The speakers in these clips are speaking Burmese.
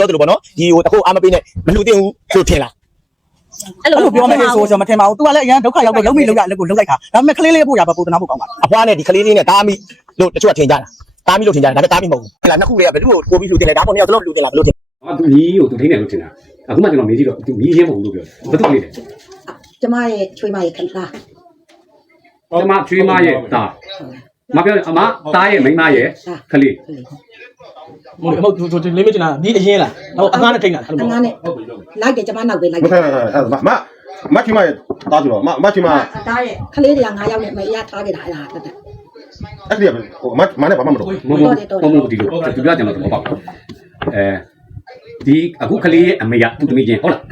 ပြောသလိုပေါ့နော်ဒီဟိုတခုအားမပေးနဲ့မလူတင်ဘူးလို့ထင်လားအဲ့လိုပြောမယ်ဆိုကျွန်တော်မထင်ပါဘူး तू ကလည်းအရင်ဒုက္ခရောက်တော့လုံးမိလုံးရလက်ကိုလုံးလိုက်တာဒါပေမဲ့ကလေးလေးပို့ရပါပို့တနာဖို့ကောင်းပါလားအဖွားနဲ့ဒီကလေးလေးနဲ့တားမိလို့တချို့ကထင်ကြတာတားမိလို့ထင်ကြတယ်ဒါပေမဲ့တားမိမဟုတ်ဘူးဟဲ့လားနှစ်ခုလေးကဘယ်သူ့ကိုကိုပြီးလူတင်လဲဒါပေါ်နေအောင်တို့လူတင်လားဘယ်လိုထင်အာသူမီးကိုသူထိနေလို့ထင်တာအခုမှကျွန်တော်မေးကြည့်တော့သူမီးရင်းမဟုတ်ဘူးလို့ပြောတယ်ဘာသူလေးလဲကျမရဲ့ချွေးမရဲ့ခလားကျမချွေးမရဲ့တာ မပြောအမတားရဲ့မိန်းမရဲ့ခလေးမဟုတ်ဟုတ်သူလေးမတင်တာဒီအရင်လားဟိုအငားနဲ့ထိန်တာအဲ့လိုအငါနဲ့လိုက်တယ်ကျမနောက်ပဲလိုက်မတယ်ထိုင်ထိုင်အဲ့ဒါမမချီမရဲ့တားကြတော့မမချီမတားရဲ့ခလေးတွေက9ယောက်နဲ့မရထားခဲ့တာအဲ့ဒါတက်တက်အဲ့ဒီဟိုမမနဲ့ဘာမှမတော့မမမမဒီလိုသူပြောတယ်တော့ပေါ့အဲ ဒီအခုခလေးရဲ့အမေကသူ့သမီးချင်းဟုတ်လား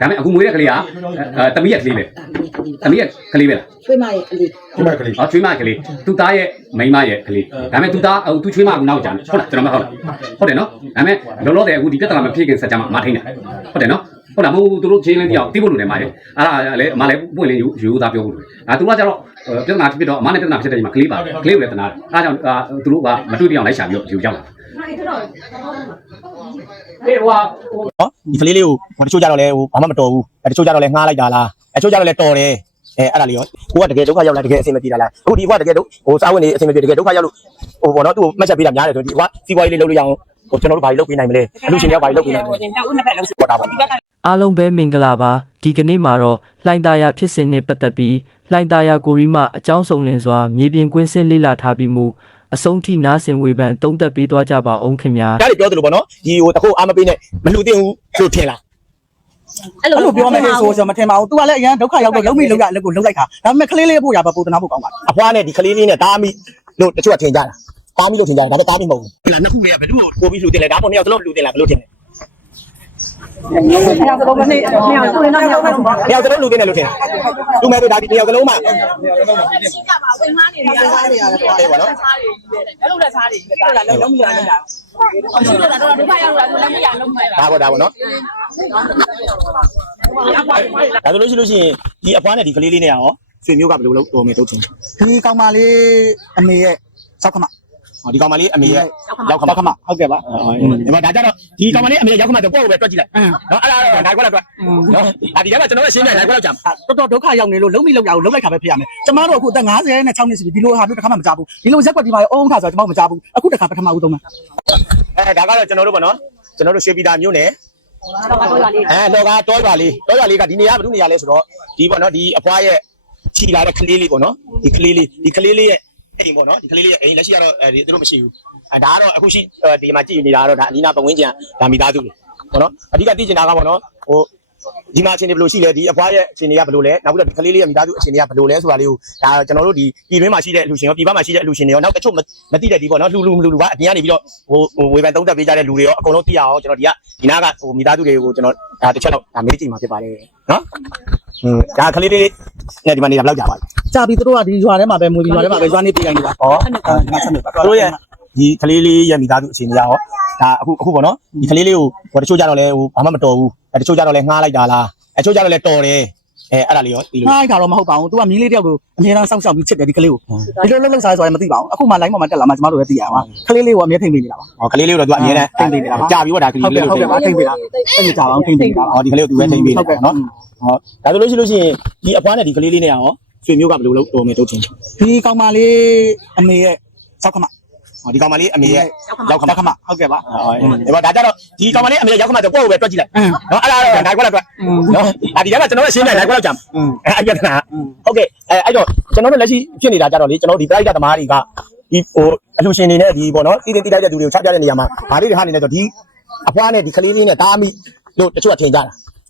ဒါပေမဲ့အခုမွေးတဲ့ခလေးကအဲသမီးရဲ့ကလေးပဲတာမီးကလေးသမီးရဲ့ကလေးပဲလားချွေးမရဲ့ကလေးချီမကလေးဟောချွေးမကလေးသူသားရဲ့မိန်းမရဲ့ကလေးဒါပေမဲ့သူသားသူချွေးမကနောက်ကြတယ်ဟုတ်လားကျွန်တော်မဟုတ်လားဟုတ်တယ်နော်ဒါပေမဲ့လောလောဆယ်အခုဒီပြဿနာမဖြစ်ခင်စကြမှာမထိန်တာဟုတ်တယ်နော်ဟုတ်လားမဟုတ်သူတို့ချင်းလင်းတယောက်တိဖို့လို့နေမှာလေအဲ့ဒါလည်းအမလည်းပွင့်လင်းယူယူသားပြောဖို့လို့အဲသူကကျတော့ပြဿနာဖြစ်တော့အမနဲ့ပြဿနာဖြစ်တဲ့ချိန်မှာကလေးပါကလေးကိုလည်းတနာတယ်အဲဒါကြောင့်သူတို့ကမတွေ့ပြအောင်လိုက်ရှာပြီးတော့ယူရောက်လာတယ် ဟေးဟိုနော်ဒီကလေးလေးကိုဟိုတချို့ကြတော့လဲဟိုဘာမှမတော်ဘူးအဲတချို့ကြတော့လဲငှားလိုက်တာလားအဲတချို့ကြတော့လဲတော်တယ်အဲအဲ့ဒါလေးရောကိုကတကယ်ဒုက္ခရောက်လာတကယ်အဆင်မပြေတာလားအခုဒီဘွားတကယ်ဒုဟိုစားဝင်နေအဆင်မပြေတကယ်ဒုက္ခရောက်လို့ဟိုဘောနော်သူ့ကိုမှတ်ချက်ပေးတာများတယ်ဆိုဒီဘွားစီးပွားရေးလေးလုပ်လို့ရအောင်ဟိုကျွန်တော်တို့ဘာကြီးလုပ်ပေးနိုင်မလဲအလူရှင်တွေကဘာကြီးလုပ်ပေးနိုင်မလဲပေါ်တာပါအားလုံးပဲမင်္ဂလာပါဒီကနေ့မှာတော့လှိုင်းသားရဖြစ်စဉ်နဲ့ပတ်သက်ပြီးလှိုင်းသားရကိုရီမှအကြောင်းစုံလင်စွာမြေပြင်ကွင်းဆင်းလေ့လာထားပြီးမှု အဆုံးထိနားဆင်ဝေဖန်တုံးသက်ပေးသွားကြပါအောင်ခင်ဗျာဒါတွေပြောသလိုပေါ့နော်ဒီဟိုတခုအားမပေးနဲ့မလူတင်ဘူးလို့ထင်လားအဲ့လိုပြောမယ်ဆိုကျွန်တော်မထင်ပါဘူး तू ကလည်းအရင်ဒုက္ခရောက်တော့လုံးမိလုံးရလက်ကိုလုံးလိုက်တာဒါပေမဲ့ကလေးလေးပို့ရပါပို့တနာဖို့ကောင်းပါလားအဖွားနဲ့ဒီကလေးလေးနဲ့တားမိလို့တချို့ကထင်ကြတာတားမိလို့ထင်ကြတယ်ဒါပေမဲ့တားမိမဟုတ်ဘူးဟဲ့လားနှစ်ခုလေးကဘယ်သူ့ကိုကိုပြီးလူတင်လဲဒါပေါ်နေအောင်တို့လူတင်လားဘယ်လိုထင်လဲ နှစ်ယောက်စလုံးနဲ့နှစ်ယောက်ဆိုရင်တော့နှစ်ယောက်ပဲပေါ့။တယောက်စလုံးလူသိနေလို့ထင်တာ။လူမဲ့တို့ဒါဒီတယောက်စလုံးမှရှိကြပါဝင်မားနေရတာဟုတ်ပါတော့စားတွေအဲ့လိုလက်စားတွေပြီးတော့လာလုံးလုံးလာနေတာရှိတော့လာတော့ဒုက္ခရောက်လာဆိုလည်းမရလုံးမယ်။ဒါပေါ့ဒါပေါ့နော်။ဒါဆိုလို့ရှိလို့ရှိရင်ဒီအဖွားနဲ့ဒီကလေးလေးနဲ့ရောဆွေမျိုးကဘယ်လိုလုပ်တော်မယ်တို့ထင်ဒီကောင်မလေးအမေရဲ့စောက်ခမ။ဟော ဒီကောင်မလေးအမေရဲ့ရောက်ခမစောက်ခမဟုတ်ကဲ့ပါ။ဒီမှာဒါကြတော့ဒီကောင်မလေးအမေရဲ့ရောက်ခမတော့ကိုယ့်ကိုပဲတွက်ကြည့်လိုက်။နော်အဲ့ဒါတော့ဒါကွက်လောက်တွက်။နော်။ဒါဒီကကကျွန်တော်ကရှင်းပြဒါကွက်လောက်ကြာတော်တော်ဒုက္ခရောက်နေလို့လုံးမိလုံးရအောင်လုံးလိုက်ခါပဲဖြစ်ရမယ်ကျမတို့အခုအသက်56နဲ့6နှစ်ရှိပြီဒီလိုဟာမျိုးတစ်ခါမှမကြဘူးဒီလိုရက်ကွက်ဒီမှာအုံးခါဆိုတော့ကျမတို့မကြဘူးအခုတစ်ခါပထမဦးဆုံးမှာ။အဲဒါကတော့ကျွန်တော်တို့ပေါ့နော်။ကျွန်တော်တို့ရွှေပြည်သာမြို့နယ်အဲတော့ကတောရွာလေးတောရွာလေးကဒီနေရာဘယ်သူနေရာလဲဆိုတော့ဒီပေါ့နော်ဒီအဖွားရဲ့ခြိလာတဲ့ကလေးလေးပေါ့နော်ဒီကလေးလေးဒီကလေးလေးရဲ့ အိမ်ပေါ့နော်ဒီကလေးလေးရဲ့အိမ်လက်ရှိကတော့အဲဒီသူတို့မရှိဘူးအဲဒါကတော့အခုရှိဒီမှာကြည့်နေတာကတော့ဒါအနီးနာပတ်ဝန်းကျင်ကဒါမိသားစုတွေပေါ့နော်အဓိကသိချင်တာကပေါ့နော်ဟိုဒီမှာအခြေအနေဘယ်လိုရှိလဲဒီအဖွားရဲ့အခြေအနေကဘယ်လိုလဲနောက်ပြီးတော့ဒီကလေးလေးရဲ့မိသားစုအခြေအနေကဘယ်လိုလဲဆိုတာလေးကိုဒါကျွန်တော်တို့ဒီပြည်တွင်းမှာရှိတဲ့အလူရှင်ရောပြည်ပမှာရှိတဲ့အလူရှင်တွေရောနောက်တချို့မသိတဲ့ဒီပေါ့နော်လှူလှူမလှူလှူပါအပြင်ကနေပြီးတော့ဟိုဟိုဝေဖန်သုံးသပ်ပေးကြတဲ့လူတွေရောအကုန်လုံးသိရအောင်ကျွန်တော်ဒီကဒီနားကဟိုမိသားစုတွေကိုကျွန်တော်ဒါတစ်ချက်တော့ဒါမေးကြည့်မှာဖြစ်ပါတယ်နော်ဟင်းဒါကလေးလေးနဲ့ဒီမှာနေတာဘယ်လောက်ကြာပါလဲ ကြာပြီသူတို့ကဒီရွာထဲမှာပဲမွေဒီရွာထဲမှာပဲရွာနေပြေးတိုင်းနေတာဟောငါဆက်နေပါတို့ရဲ့ဒီကလေးလေးရဲ့မိသားစုအခြေအနေရောဒါအခုအခုပေါ့နော်ဒီကလေးလေးကိုဟိုတချို့ကြတော့လဲဟိုဘာမှမတော်ဘူးအဲတချို့ကြတော့လဲငှားလိုက်တာလားအဲတချို့ကြတော့လဲတော်တယ်အဲအဲ့ဒါလေးရောဒီလိုငှားလိုက်တာတော့မဟုတ်ပါဘူး तू ကမီးလေးတယောက်ကိုအများအားစောင့်ရှောက်ပြီးချစ်တယ်ဒီကလေးကိုဒီလိုလုံးလုံးစားဆိုရင်မသိပါဘူးအခုမှ line ပေါ်မှာတက်လာမှကျမတို့လည်းသိရမှာကလေးလေးကိုအမြဲထိန်ပေးနေတာပါဟောကလေးလေးကိုတော့သူအမြဲတမ်းထိမ့်ပေးနေတာကြာပြီပေါ့ဒါကလေးဟုတ်လေးကဲ့ကိုဟုတ်ကဲ့ပါထိန်ပေးတာအဲ့ဒီကြာအောင်ထိန်ပေးနေတာပါဟောဒီကလေးကိုသူပဲထိမ့်ပေးနေတာဟုတ်ကဲ့နော်ဟောဒါဆိုလို့ရှိလို့ရှိရင်ဒီအဖွားနဲ့ဒီကလေးလေးနဲ့ရော ဆွေမျိုးကဘယ်လိုလုပ်တော်မယ်တို့ထင်ဒီကောင်မလေးအမေရဲ့စောက်ခမဟောဒီကောင်မလေးအမေရဲ့ရောက်ခမစောက်ခမဟုတ်ကဲ့ပါဟောဒီမှာဒါကြတော့ဒီကောင်မလေးအမေရဲ့ရောက်ခမတော့ကိုယ့်ကိုပဲတွက်ကြည့်လိုက်နော်အဲ့ဒါတော့ဒါကွက်လောက်တွက်နော်ဒါဒီကကကျွန်တော်တို့ရှင်းတယ်ဒါကွက်လောက်ကြာအဲ့အဲ့ပြဿနာဟုတ်ကဲ့အဲအဲ့တော့ကျွန်တော်တို့လက်ရှိဖြစ်နေတာကြတော့လေကျွန်တော်တို့ဒီပရိုက်တာသမားတွေကဒီဟိုအလှရှင်တွေနဲ့ဒီပေါ့နော်တည်တည်တိလိုက်တဲ့သူတွေကိုချပြတဲ့နေရာမှာဘာလေးတွေဟာနေလဲဆိုဒီအဖွားနဲ့ဒီကလေးလေးနဲ့တားမိလို့တချို့ကထင်ကြတာ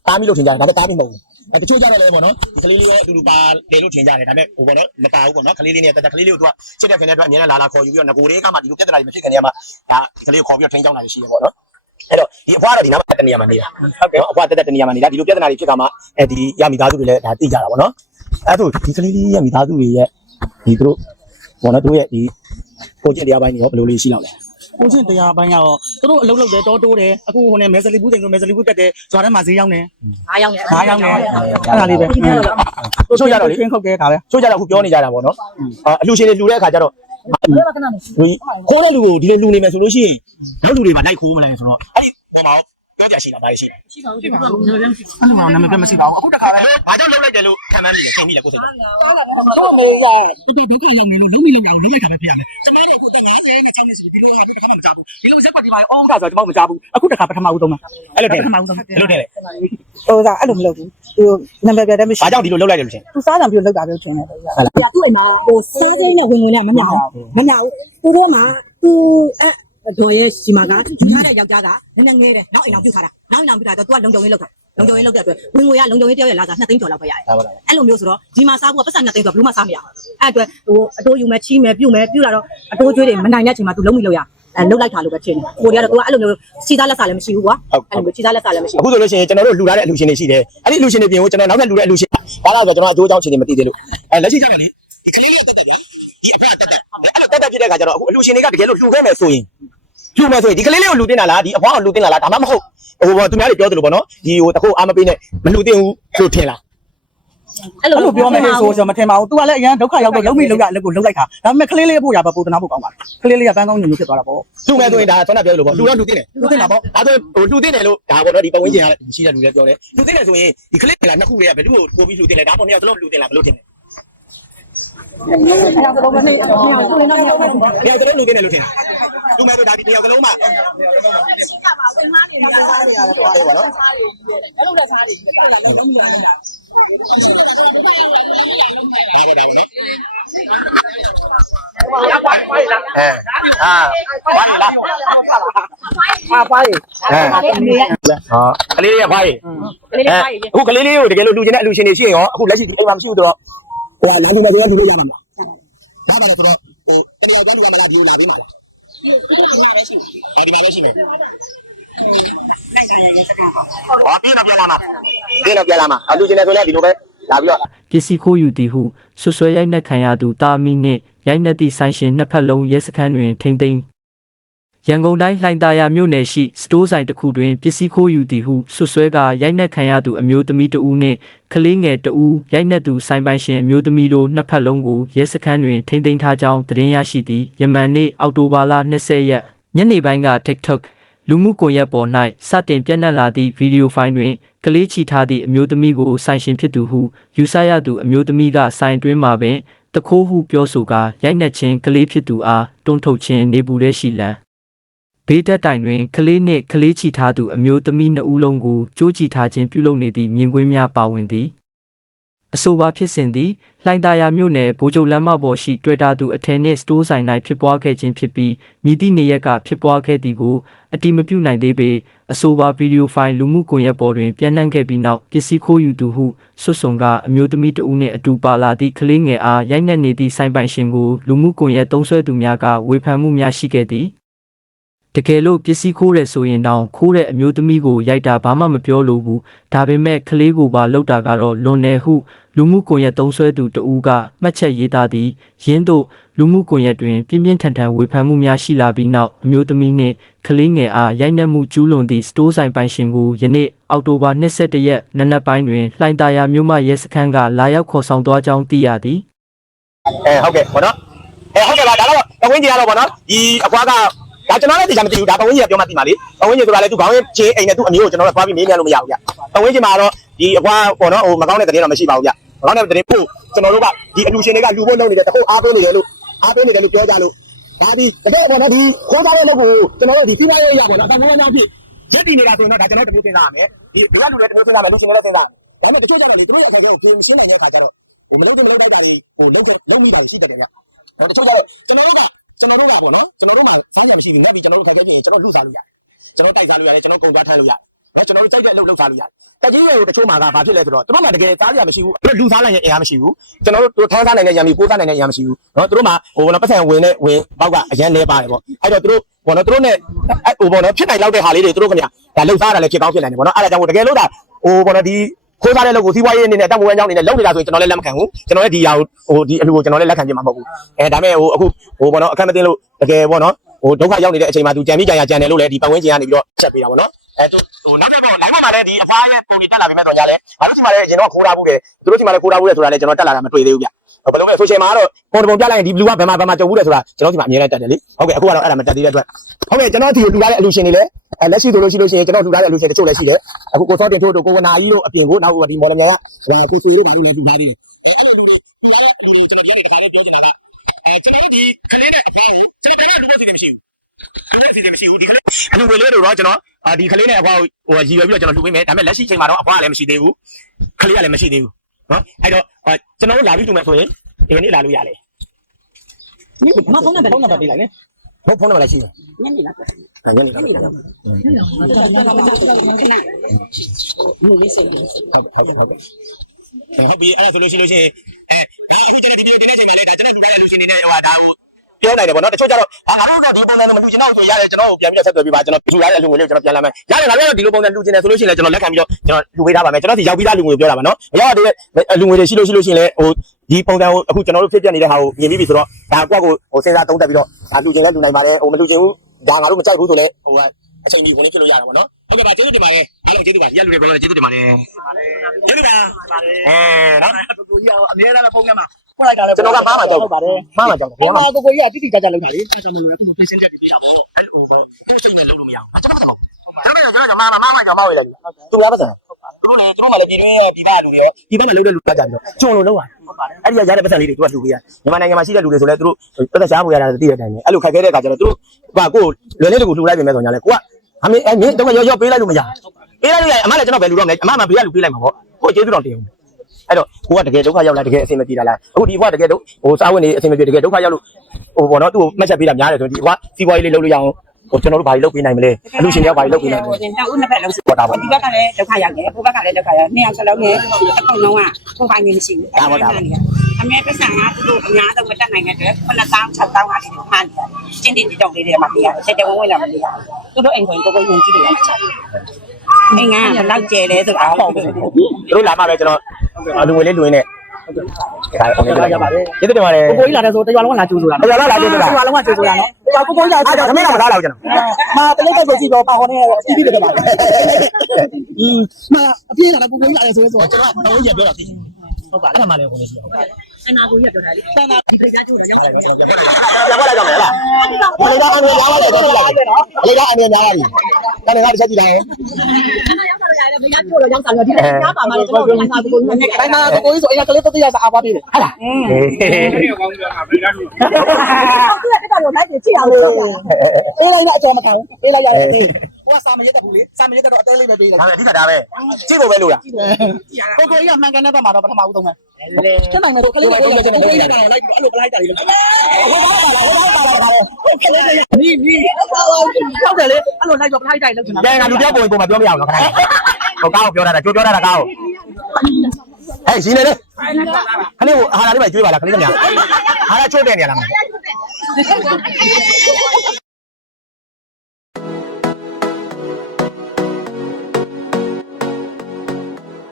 တားမိလို့ထင်ကြတယ်ဒါပေမဲ့တားမိမဟုတ်ဘူး အဲတချို့ကြတော့လေပေါ့နော်ဒီကလေးလေးရောအတူတူပါတယ်လို့ထင်ကြတယ်ဒါပေမဲ့ဟိုပေါ့နော်မပါဘူးပေါ့နော်ကလေးလေးနဲ့တက်ကလေးလေးကိုသူကချစ်တဲ့ခင်တဲ့အတွက်အမြဲတမ်းလာလာခေါ်ယူပြီးတော့ငကိုလေးကမှဒီလိုပြဿနာတွေမဖြစ်ခင်နေရာမှာဒါဒီကလေးကိုခေါ်ပြီးတော့ထိန်းချောင်းတာရှိတယ်ပေါ့နော်အဲ့တော့ဒီအဖွားကတော့ဒီနားမှာတက်နေရာမှာနေတာဟုတ်ကဲ့အဖွားတက်တက်တနေရာမှာနေတာဒီလိုပြဿနာတွေဖြစ်ခါမှာအဲဒီရမိသားစုတွေလည်းဒါသိကြတာပေါ့နော်အဲ့ဒါဒီကလေးလေးရမိသားစုတွေရဲ့ဒီသူတို့ပေါ့နော်သူတို့ရဲ့ဒီကိုကျင့်တရားပိုင်းတွေရောဘယ်လိုလေးရှိလောက်လဲ ကိုချင်းတရားပိုင်းကတော့သူတို့အလုပ်လုပ်တယ်တောတိုးတယ်အခုဟိုနဲ့မဲဆလီဘူးတင်ကိုမဲဆလီဘူးတက်တယ်ဇွာထဲမှာဈေးရောက်နေ9ရောက်နေငါးရောက်နေအဲ့ဒါလေးပဲတို့ချို့ကြတော့လေချင်းခုတ်ခဲ့တာပဲချို့ကြတော့အခုပြောနေကြတာပေါ့နော်အာအလှရှင်တွေလှူတဲ့အခါကျတော့ဒီခိုးတဲ့လူကိုဒီလိုလှူနေမယ်ဆိုလို့ရှိရင်နောက်လူတွေပါလိုက်ခိုးမလဲဆိုတော့အဲ့ဒီပုံမှာ ပြရှိတာပါရှိအဲ့လိုမှနာမည်ပြမရှိပါဘူးအခုတခါလဲဘာကြောင့်လုံးလိုက်တယ်လို့ခံမှန်းမိတယ်သိမိတယ်ကိုယ်စိတ်တော့မေးရတူတူဒုက္ခရောက်နေလို့လုံးမိလုံးအောင်လုံးလိုက်တာပဲဖြစ်ရမယ်ကျမတို့အခုတက်90နဲ့60ဆိုဒီလိုဟာတစ်ခါမှမကြဘူးဒီလိုဇက်ကွက်ဒီမှာအောင်းတာဆိုတော့ကျွန်တော်မကြဘူးအခုတခါပထမဦးဆုံးမှာအဲ့လိုတယ်ပထမဦးဆုံးအဲ့လိုတယ်လေဟိုကအဲ့လိုမလုပ်ဘူးသူနံပါတ်ပြတယ်မရှိဘာကြောင့်ဒီလိုလုံးလိုက်တယ်လို့ရှင်သူစားကြံပြီးလောက်တာလို့ထင်တယ်ဟုတ်လား။သူ့အိမ်မှာဟိုစားစိမ့်နဲ့ဝင်ဝင်နဲ့မမြောက်မမြောက်သူတို့မှာသူအဲ့ ဒေါ်ရဲ့စီမာကယူထားတဲ့ယောက်ျားကနည်းနည်းငဲတယ်နောက်အိမ်အောင်ပြုတ်ထားတာနောက်အိမ်အောင်ပြုတ်ထားတော့သူကလုံကြုံရေးလောက်တာလုံကြုံရေးလောက်တဲ့အတွက်ဝင်ငွေကလုံကြုံရေးတယောက်ရဲ့လာစား2သိန်းကျော်လောက်ပဲရတယ်ဒါပါလားအဲ့လိုမျိုးဆိုတော့ဒီမှာစားဖို့ကပတ်စံ2သိန်းကျော်ဘယ်လို့မှစားမရဘူးအဲ့အတွက်ဟိုအတိုးယူမယ်ချီးမယ်ပြုတ်မယ်ပြုတ်လာတော့အတိုးကျွေးတွေမနိုင်တဲ့အချိန်မှာသူလုံးမိလို့ရအဲလုတ်လိုက်တာလို့ပဲထင်တယ်ကိုတွေကတော့သူကအဲ့လိုမျိုးစီသားလက်စားလည်းမရှိဘူးကွာအဲ့လိုမျိုးစီသားလက်စားလည်းမရှိဘူးအခုဆိုလို့ရှိရင်ကျွန်တော်တို့လှူထားတဲ့အလှူရှင်တွေရှိတယ်အဲ့ဒီအလှူရှင်တွေပြင်ကိုကျွန်တော်နောက်ထပ်လှူတဲ့အလှူရှင်ဘာလို့ဆိုတော့ကျွန်တော်အကျိုးအကြောင်းအခြေအနေမသိသေးလို့အဲလက်ရှိကျတော့လေဒီကလေးလေးတက်တက်ဗျာဒီအဖက်တက်တက် အဲ့လိုတက်တက်ဖြစ်တဲ့ခါကျတော့အခုအလှူရှင်တွေကတကယ်လို့လှူခဲ့မယ်ဆိုရင်လှူမယ်ဆိုရင်ဒီကလေးလေးကိုလှူတင်တာလားဒီအဖွားကိုလှူတင်တာလားဒါမှမဟုတ်ဟိုသူများတွေပြောသလိုပေါ့နော်ဒီဟိုတခုအားမပေးနဲ့မလှူတင်ဘူးလို့ထင်လားအဲ့လိုပြောမယ်ဆိုကျွန်တော်မထင်ပါဘူး तू ကလည်းအရင်ဒုက္ခရောက်တော့လုံးမိလုံးရအလုပ်ကိုလုံးလိုက်တာဒါပေမဲ့ကလေးလေးဖို့ရပါပို့တနာဖို့ကောင်းပါကလေးလေးကပန်းကောင်းညင်လို့ဖြစ်သွားတာပေါ့လှူမယ်ဆိုရင်ဒါဆွမ်းနာပြောလို့ပေါ့လှူတော့လှူတင်တယ်သူတင်တာပေါ့ဒါဆိုဟိုလှူတင်တယ်လို့ဒါပေါ့နော်ဒီပတ်ဝန်းကျင်ကရှိတဲ့လူတွေပြောတယ်လှူတင်တယ်ဆိုရင်ဒီကလေးကနှစ်ခုတွေကဘယ်သူ့ကိုပို့ပြီးလှူတင်လဲဒါပေါ့နေရာသလုံးလှူတင်လားဘယ်လိုထင်လဲအဲ့ဒါတော့မနေတော့မသူလည်း တော့ရောက်မယ်။တရားကလေးလူတင်တယ်လို့ထင်တယ်။လူမဲ့ဆိုဒါဒီတရားကလုံးမှာအဲ့လိုလက်စားတွေကြီးကလည်းလုံးမရဘူးဒါပဲဒါပဲနော်။အဲအာဘာလဲလားအာပါရေအဲဟာကလေးလေးကဘာကြီးကလေးလေးပါရေးအခုကလေးလေးကိုတကယ်လို့လူချင်းတဲ့အလူရှင်တွေရှိရင်ရောအခုလက်ရှိဒီအိမ်မှာမရှိဘူးဆိုတော့ ဟိုကလမ်းလူမဲ့တွေကလူလို့ရမှာမလား။ဒါပါလေဆိုတော့ဟိုတကယ်ကြောင့်လူကမလားဒီလာပေးပါလား။ဒီမှာပဲရှိတယ်။ဒီမှာပဲရှိတယ်။ဟောပြီးတော့ပြန်လာမှာ။ပြီးတော့ပြန်လာမှာအလူချင်းတွေဆိုလည်းဒီလိုပဲလာပြီးတော့ပစ္စည်းခိုးယူသည်ဟုဆွဆွဲရိုက်နှက်ခံရသူတာမီနှင့်ရိုက်နှက်သည့်ဆိုင်ရှင်နှစ်ဖက်လုံးရဲစခန်းတွင်ထိမ့်သိမ်း ရန်ကုန်တိုင်းလှိုင်သာယာမြို့နယ်ရှိစတိုးဆိုင်တစ်ခုတွင်ပစ္စည်းခိုးယူသည်ဟုဆွဆွဲကရိုက်နှက်ခံရသူအမျိုးသမီးတဦးနှင့်ကလေးငယ်တဦးရိုက်နှက်သူဆိုင်ပိုင်ရှင်အမျိုးသမီးတို့နှစ်ဖက်လုံးကိုရဲစခန်းတွင်ထိမ့်သိမ်းထားကြောင်းသတင်းရရှိသည်ယမန်နေ့အောက်တိုဘာလ20ရက်ညနေပိုင်းက TikTok လူမှုကွန်ရက်ပေါ်၌စတင်ပြန့်နှံ့လာသည့်ဗီဒီယိုဖိုင်တွင်ကလေးချီထားသည့်အမျိုးသမီးကိုဆိုင်ရှင်ဖြစ်သူဟုယူဆရသူအမျိုးသမီးကဆိုင်တွင်းမှာပင်တခိုးဟုပြောဆိုကာရိုက်နှက်ခြင်းကလေးဖြစ်သူအားတွန်းထုတ်ခြင်းနေပူတဲ့ရှိလံ ဘေးတက်တိုင်တွင်ကလေးနှင့်ကလေးချီထားသူအမျိုးသမီးနှစ်ဦးလုံးကိုကြိုးချီထားခြင်းပြုလုပ်နေသည့်မြင်ကွင်းများပါဝင်သည်အဆိုပါဖြစ်စဉ်သည်လှိုင်သာယာမြို့နယ်ဘိုးကျုံလမ်းမပေါ်ရှိတွေ့တာသူအထည်နှင့်စတိုးဆိုင်၌ဖြစ်ပွားခဲ့ခြင်းဖြစ်ပြီးမိသည့်နေရက်ကဖြစ်ပွားခဲ့သည်ကိုအတိမပြုနိုင်သေးပေအဆိုပါဗီဒီယိုဖိုင်လူမှုကွန်ရက်ပေါ်တွင်ပြန့်နှံ့ခဲ့ပြီးနောက်ပစ္စည်းခိုးယူသူဟုဆွတ်ဆုံကအမျိုးသမီးတဦးနှင့်အတူပါလာသည့်ကလေးငယ်အားရိုက်နှက်နေသည့်ဆိုင်ပိုင်ရှင်ကိုလူမှုကွန်ရက်သုံးစွဲသူများကဝေဖန်မှုများရှိခဲ့သည် တကယ်လို့ပစ္စည်းခိုးတယ်ဆိုရင်တောင်ခိုးတဲ့အမျိုးသမီးကိုရိုက်တာဘာမှမပြောလို့ဘူးဒါပေမဲ့ကလေးကိုပါလောက်တာကတော့လွန်တယ်ဟုလူမှုကွန်ရက်သုံးဆွဲသူတဦးကမှတ်ချက်ရေးသားသည်ရင်းတို့လူမှုကွန်ရက်တွင်ပြင်းပြင်းထန်ထန်ဝေဖန်မှုများရှိလာပြီးနောက်အမျိုးသမီးနှင့်ကလေးငယ်အားရိုက်နှက်မှုကျူးလွန်သည့်စတိုးဆိုင်ပိုင်ရှင်ကိုယနေ့အောက်တိုဘာ22ရက်နနက်ပိုင်းတွင်လှိုင်သာယာမြို့မရဲစခန်းကလာရောက်ခေါ်ဆောင်သွားကြောင်းသိရသည်အဲဟုတ်ကဲ့ဘောနော်အဲဟုတ်ကဲ့ပါဒါတော့ပဝင်းကြီးကတော့ဘောနော်ဒီအကွားက ဒါကျွန်တော်လည်းသိချင်မသိဘူးဒါပဝင်းကြီးကပြောမှသိပါလေပဝင်းကြီးဆိုတာလေသူခေါင်းချင်းအိမ်နဲ့သူ့အမျိုးကိုကျွန်တော်လည်းသွားပြီးမေးမြန်းလို့မရဘူးဗျပဝင်းကြီးမှာတော့ဒီအကွားဘောနော်ဟိုမကောင်းတဲ့တဲ့တော့မရှိပါဘူးဗျမကောင်းတဲ့တဲ့ဖို့ကျွန်တော်တို့ကဒီအလူရှင်တွေကလူဖို့လုပ်နေတယ်တခုအားပေးနေတယ်လို့အားပေးနေတယ်လို့ပြောကြလို့ဒါဒီတကယ်ဘောနော်ဒီခိုးသားတဲ့လုပ်ကိုကျွန်တော်တို့ဒီပြပြရေးရဘောနော်အတမောင်းကြောင့်ဖြစ်ရက်တည်နေတာဆိုရင်တော့ဒါကျွန်တော်တမျိုးစဉ်းစားရမယ်ဒီဘယ်ကလူတွေတမျိုးစဉ်းစားမယ်လူရှင်တွေလည်းစဉ်းစားတယ်ဒါပေမဲ့တချို့ကျတော့လေတို့ရဲ့အခါကျတော့ပြင်ရှင်းနိုင်တဲ့အခါကျတော့ဟိုမလုပ်တဲ့မလုပ်တတ်တာဒီဟိုလုံးလုံးမိတာရှိတယ်ဗျဟိုတချို့ကျတော့ကျွန်တော်တို့ကကျွန်တော်တို့ကပေါ့နော်ကျွန်တော်တို့ မှအားရရှိနေပြီကျွန်တော်တို့ထိုင်ခဲ့ပြီကျွန်တော်လူစားလို့ရတယ်ကျွန်တော်တိုက်စားလို့ရတယ်ကျွန်တော်ကုန်သွားထမ်းလို့ရတယ်နော်ကျွန်တော်တို့ကြိုက်တဲ့အလုပ်လုပ်စားလို့ရတယ်တက်ကြီးတွေကိုတချို့မှာကဘာဖြစ်လဲဆိုတော့သူတို့မှတကယ်စားရမရှိဘူးလူစားလိုက်ရင်အင်အားမရှိဘူးကျွန်တော်တို့ထမ်းစားနိုင်တဲ့ရံမီပိုးစားနိုင်တဲ့ရံမရှိဘူးနော်သူတို့မှဟိုဘောနော်ပတ်စံဝင်နဲ့ဝင်ပေါက်ကအရန်လဲပါတယ်ပေါ့အဲ့တော့သူတို့ဘောနော်သူတို့နဲ့ဟိုဘောနော်ဖြစ်နိုင်လောက်တဲ့ဟာလေးတွေသူတို့ခင်ဗျဒါလှုပ်စားတာလည်းဖြစ်ကောင်းဖြစ်နိုင်တယ်ပေါ့နော်အဲ့ဒါကြောင့်တကယ်လို့ဒါဟိုဘောနော်ဒီခိုးစားတဲ့လုပ်ကိုစီးပွားရေးအနေနဲ့တက်မွေးကြောင်းအနေနဲ့လုပ်နေတာဆိုရင်ကျွန်တော်လည်းလက်မခံဘူးကျွန်တော်လည်းဒီဟာကိုဟိုဒီအလူကိုကျွန်တော်လည်းလက်ခံပြမှာမဟုတ်ဘူးအဲဒါမဲ့ဟိုအခုဟိုဘောနော်အခက်မသိလို့တကယ်ဘောနော် ဟိုဒုက္ခရောက်နေတဲ့အချိန်မှာသူကြံပြီးကြံရကြံတယ်လို့လည်းဒီပတ်ဝန်းကျင်ကနေပြီးတော့ချက်ပေးတာပေါ့နော်အဲဟိုနောက်တစ်ခါ live မှာလည်းလည်းဒီအဖွားရဲ့ပုံကြီးတက်လာပြီမဲ့တော့ညာလဲငါတို့ဒီမှာလည်းရင်တော့ခိုးတာဘူးတယ်သူတို့ဒီမှာလည်းခိုးတာဘူးတယ်ဆိုတာလည်းကျွန်တော်တက်လာတာမတွေ့သေးဘူးဗျဘယ်လိုလဲဆိုရှင်မှာတော့ပုံပုံပြလိုက်ရင်ဒီ blue ကဘယ်မှာဘယ်မှာကြုံဘူးတယ်ဆိုတာကျွန်တော်ဒီမှာအမြဲတမ်းတက်တယ်လေဟုတ်ကဲ့အခုကတော့အဲ့ဒါမတက်သေးတဲ့အတွက်ဟုတ်ကဲ့ကျွန်တော်ဒီလူထားတဲ့အလူရှင်တွေလည်းအဲလက်ရှိဆိုလို့ရှိလို့ရှိရင်ကျွန်တော်လူထားတဲ့အလူရှင်တချို့လည်းရှိတယ်အခုကိုစောတင်တို့တို့ကိုဝနာကြီးတို့အပြင်ကိုနောက်ဒီမော်လမြိုင်ကကိုဆွေတို့တို့လည်းလူထားသေးတယ်အဲ့လိုလူတွေလူထားတဲ့လူတွေကျွန်တော်ဒီနေ့တခါလေးပြောချင်တာကအဲ ကျွန်တော်ဒီခလေးနဲ့အဖွားကိုကျွန်တော်ဘာမှလူမရှိသေးမရှိဘူးလူမရှိသေးမရှိဘူးဒီခလေးအလူဝေလေးတို့တော့ကျွန်တော်အာဒီခလေးနဲ့အဖွားကိုဟိုရည်ရွယ်ပြီးတော့ကျွန်တော်လူပေးမယ်ဒါပေမဲ့လက်ရှိချိန်မှာတော့အဖွားကလည်းမရှိသေးဘူးခလေးကလည်းမရှိသေးဘူးနော်အဲ့တော့ကျွန်တော်တို့လာပြီးတူမယ်ဆိုရင်ဒီကနေ့လာလို့ရတယ်မဖုန်းနံပါတ်ဖုန်းနံပါတ်ပေးလိုက်လေဟုတ်ဖုန်းနံပါတ်လည်းရှိတယ်ညနေလား။ညနေလာတယ်။ဘူးလေးစိတ်လေးဟုတ်ဟုတ်ဟုတ်ကဲ့။ဟုတ်ပြီအဲ့ဒါဆိုလို့ရှိလို့ရှိရင် ပြောနိုင်တယ်ပေါ့နော်တချို့ကျတော့အားလုံးကဒီပုံစံနဲ့မလူချင်တော့ရတယ်ကျွန်တော်ပြန်ပြီးဆက်သွယ်ပြီးပါကျွန်တော်လူရတဲ့လူငွေလေးကျွန်တော်ပြန်လာမယ်ရတယ်ငါပြောဒီလိုပုံစံလူချင်တယ်ဆိုလို့ရှိရင်လည်းကျွန်တော်လက်ခံပြီးတော့ကျွန်တော်လူပေးထားပါမယ်ကျွန်တော်ဒီရောက်ပြီးသားလူငွေပြောတာပါနော်မရောက်တဲ့လူငွေတွေရှိလို့ရှိလို့ရှိရင်လည်းဟိုဒီပုံစံကိုအခုကျွန်တော်တို့ဖြစ်ပြနေတဲ့ဟာကိုမြင်ပြီးပြီဆိုတော့ဒါကွက်ကိုဟိုစဉ်းစားသုံးသပ်ပြီးတော့ဒါလူချင်လဲလူနိုင်ပါတယ်ဟိုမလူချင်ဘူးဒါငါတို့မကြိုက်ဘူးဆိုလဲဟိုအချိန်ကြီးဝင်ဖြစ်လို့ရတာပေါ့နော်ဟုတ်ကဲ့ပါကျေးဇူးတင်ပါတယ်အားလုံးကျေးဇူးပါဒီကလူတွေပြောတယ်ကျေးဇူးတင်ပါတယ်ကျေးဇူးပါအဲနော်ကိုကြီးကအများအားဖုန်းထဲမှာ ဖွင့်လိုက်တာလည်းကျွန်တော်ကမားမှာကြောက်ဟုတ်ပါတယ်မားမှာကြောက်။ဘာကိုကိုကြီးကတိတိကျကျလုပ်တာလေ။အဲဒါမှမလို့အခုပြင်ဆင်ချက်တွေပြတာပေါ့။အဲ့လိုပေါ့သူ့စိတ်နဲ့လုံးလို့မရအောင်အကျွန်တော်တော့ဟုတ်ပါဘူးကျွန်တော်ကျွန်တော်မားမားမားကြောက်မားဝေးလိုက်သူလားပါစံသူတို့လည်းသူတို့မှလည်းပြည်တွင်းရောပြည်ပလူတွေရောပြည်ပမှာလုံးတဲ့လူကကြတယ်ကျွန်းလို့လုံးပါဟုတ်ပါတယ်အဲ့ဒီကရတဲ့ပတ်စံလေးတွေသူကလူပေးရမြန်မာနိုင်ငံမှာရှိတဲ့လူတွေဆိုလဲသူတို့ပတ်သက်ရှားဖို့ရတာတည်တဲ့အတိုင်းပဲအဲ့လိုခက်ခဲတဲ့အခါကျတော့သူတို့ကကိုလွယ်လေးတွေကိုလှူလိုက်ပြင်မဲ့ဆိုညာလဲကိုကအမေအဲ့မင်းတော့ရောရောပေးလိုက်လို့မရပေးလိုက်လို့ရအမလည်းကျွန်တော်ပဲလူတော့မယ်အမမှဘေးကလူပေးလိုက်မှာပေါ့ကိုကျေးဇူးတော်တင်အောင် အဲ့တော့ကိုကတကယ်ဒုက္ခရောက်လာတကယ်အဆင်မပြေတာလားအခုဒီဘွားတကယ်တော့ဟိုစားဝင်နေအဆင်မပြေတကယ်ဒုက္ခရောက်လို့ဟိုပေါ့နော်သူ့ကိုမှတ်ချက်ပေးတာများတယ်ဆိုရင်ဒီဘွားစီးပွားရေးလေးလုပ်လို့ရအောင်ဟိုကျွန်တော်တို့ဘာကြီးလုပ်ပေးနိုင်မလဲအလူရှင်တွေကဘာကြီးလုပ်ပေးနိုင်မလဲကိုတင်တော့ဦးနှစ်ဖက်လုံးပေါ်တာပေါ့ဒီဘက်ကလည်းဒုက္ခရောက်တယ်ကိုဘက်ကလည်းဒုက္ခရောက်နှစ်ယောက်စလုံးနဲ့အကုန်လုံးကကိုယ်ပိုင်နေမရှိဘူးအမေပတ်စံကသူတို့အများဆုံးမတက်နိုင်တဲ့အတွက်9000 6000ဟာဒီမှန်တယ်ကျင်းတင်တောက်လေးတွေမှာပြရတယ်စက်တဝင်းဝင်လာမလို့ရသူတို့အိမ်ကိုကိုကိုယုံကြည်တယ် အိမ်ကဘယ်လောက်ကျဲလဲဆိုတာဟုတ်ပြီသူတို့လာမှပဲကျွန်တော်အလူငွေလေးလူရင်းနဲ့ဒါအောင်နေကြပါပါတယ်ကျေးဇူးတင်ပါတယ်ကိုကိုကြီးလာတဲ့ဆိုတရွာလုံးကလာကြိုးဆိုတာဘယ်လိုလာကြည့်ကြလားတရွာလုံးကကြိုးဆိုတာနော်။တရွာကိုကိုကြီးလာအဲ့ဒါသမီးကမသားလောက်ကျွန်တော်မာတလိတ်ကိုကြည့်တော့ပါဟောနေပြီးပြီးတယ်ပါ။အင်းမာအပြေးလာတဲ့ကိုကိုကြီးလာတဲ့ဆိုဆိုကျွန်တော်တော့ရပြောတာသိဟုတ်ပါအဲ့ဒါမှလည်းဟိုနေရှိတော့အနာကိုရပြောတာလေဆန္ဒဒီပြကြကြည့်ရအောင်ရပါလိုက်ကြမယ်လားဘယ်လိုကအမေများပါလဲကျွန်တော်လိုက်ဘယ်လိုကအမေများပါလဲ တနေ့ကတစ်ချက်ကြည့်တာရောရောက်တာလည်းမရပြောတော့ရောက်တာလည်းဒီနေ့ကြားပါမှာလေကျွန်တော်တို့ဆိုင်ပါကိုနဲ့။တိုင်းမှာကိုကိုကြီးဆိုအိမ်ကကလေးတတိယစာအားပါပြီးတယ်။ဟာလားဟေးသူကတက်တော့လိုက်ကြည့်အောင်လို့။အေးလိုက်တော့အကျော်မခံဘူး။အေးလိုက်ရတယ်အေး။ ကိုကစာမရက်တတ်ဘူးလေ။စာမရက်တတ်တော့အသေးလေးပဲပေးတယ်ဒါပဲအဓိကဒါပဲကြည့်ဖို့ပဲလို့လား။ကိုကိုကြီးကမှန်ကန်တဲ့ဘက်မှာတော့ပထမဦးဆုံးပဲ။တက်နိုင်မယ်ဆိုကလေးကိုကိုကြီးကကိုကြီးကလိုက်ပြီးအဲ့လိုပလိုက်တာလေးလို့။ဟိုဘာပါလားဟိုဘာပါလားဟိုကလေးကနီးနီးဟုတ်တယ်လေအဲ့လိုလိုက်တော့ပလိုက်တာလေးလို့ချင်တာကျန်ကလူတယောက်ပုံပုံမှာပြောမရအောင်နော်ခဏဟိုကောင်းပြောတာကြိုးပြောတာကောင်းဟဲ့ရှင်နေလေခလေးကိုအာဟာရလေးပဲကျွေးပါလားခလေးကများအာဟာရချိုးတယ်နေရလား